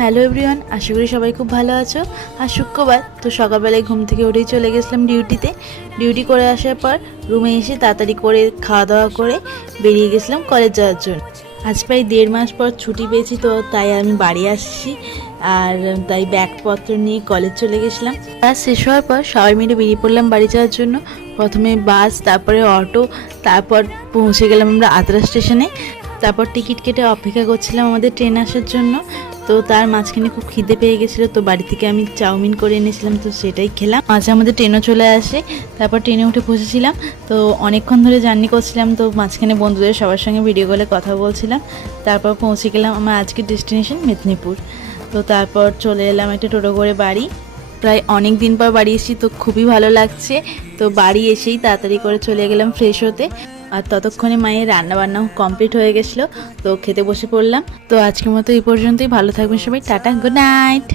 Hello everyone, আশা করি সবাই খুব ভালো আছো। আর শুক্রবার তো সকালবেলায় ঘুম থেকে উঠেই চলে গেছিলাম ডিউটি করে আসার পর রুমে এসে তাড়াতাড়ি করে খাওয়া দাওয়া করে বেরিয়ে গেছিলাম কলেজ যাওয়ার জন্য। আজ প্রায় 1.5 মাস পর ছুটি পেয়েছি, তো তাই আমি বাড়ি আসছি আর তাই ব্যাগপত্র নিয়ে কলেজ চলে গেছিলাম। ক্লাস শেষ হওয়ার পর সবাই মিলে বেরিয়ে পড়লাম বাড়ি যাওয়ার জন্য। প্রথমে বাস, তারপরে অটো, তারপর পৌঁছে গেলাম আমরা আদ্রা স্টেশনে। তারপর টিকিট কেটে অপেক্ষা করছিলাম আমাদের ট্রেন আসার জন্য। তো তার মাঝখানে খুব খিদে পেয়ে গেছিলো, তো বাড়ি থেকে আমি চাউমিন করে এনেছিলাম, তো সেটাই খেলাম। মাঝে আমাদের ট্রেনও চলে আসে, তারপর ট্রেনে উঠে বসেছিলাম। তো অনেকক্ষণ ধরে জার্নি করছিলাম, তো মাঝখানে বন্ধুদের সবার সঙ্গে ভিডিও কলে কথা বলছিলাম। তারপর পৌঁছে গেলাম আমার আজকের ডেস্টিনেশন মেদিনীপুর। তো তারপর চলে এলাম একটা টোটো করে বাড়ি। প্রায় অনেক দিন পর বাড়ি এসেছি, তো খুবই ভালো লাগছে। তো বাড়ি এসেই তাড়াতাড়ি করে চলে গেলাম ফ্রেশ হতে, আর ততক্ষণে মায়ের রান্নাবান্নাও কমপ্লিট হয়ে গেছিলো। তো খেতে বসে পড়লাম। তো আজকের মতো এই পর্যন্তই। ভালো থাকবেন সবাই, টাটা, গুড নাইট।